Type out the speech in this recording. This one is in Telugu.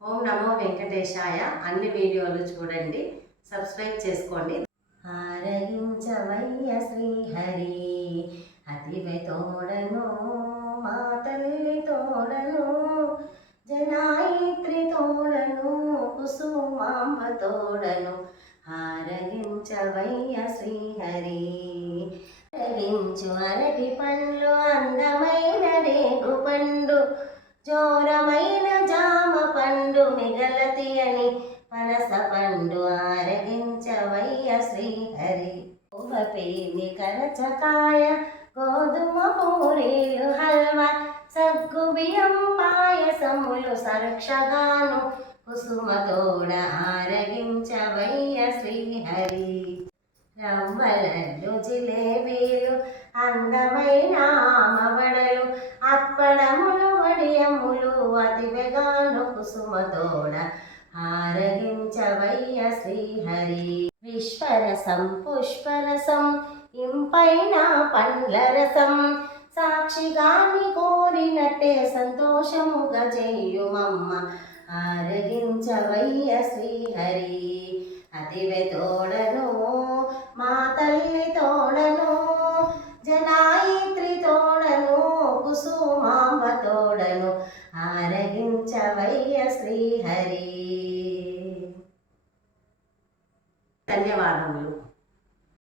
ఓం నమో వెంకటేశాయ. అన్ని వీడియోలు చూడండి, సబ్స్క్రైబ్ చేసుకోండి. ఆరగించవయ్య శ్రీహరి అతివే తోడను, మా తల్లి తోడను, జనాయిత్రి తోడను, కుసుమాంబ తోడను. ఆరగించవయ్య శ్రీహరి ఆరగించు అరటి పండ్లు, అందమైన రేగు పండు, జోరమైన జామ పండు, మిగలతి అని పనస పండు. ఆరగించవయ్య శ్రీహరి పేమి కరచకాయ, గోధుమ పూరీలు, హల్వా, సగ్గు బియ్యం పాయసములు, సరక్షగాను కుసుమ తోడ. ఆరగించవయ్య శ్రీహరి రవ్వలడ్డు, జిలేబీలు, అందమైన ఆమవడలు, అప్పడములు, వడియములు, అతివెగాను కుసుమ తోడ. ఆరగించవయ్య శ్రీహరి విశ్వరసం, పుష్పరసం, ఇంపైన పండ్ల రసం, సాక్షిగాని కోరినట్టే సంతోషముగా చెయ్యుమమ్మ. ఆరగించవయ్య శ్రీహరి అతివే తోడను, మా తల్లి తోడను, జనాయిత్రి తోడను, కుసుమాంబ తోడను. ఆరగించవయ్య శ్రీహరి. ధన్యవాదములు.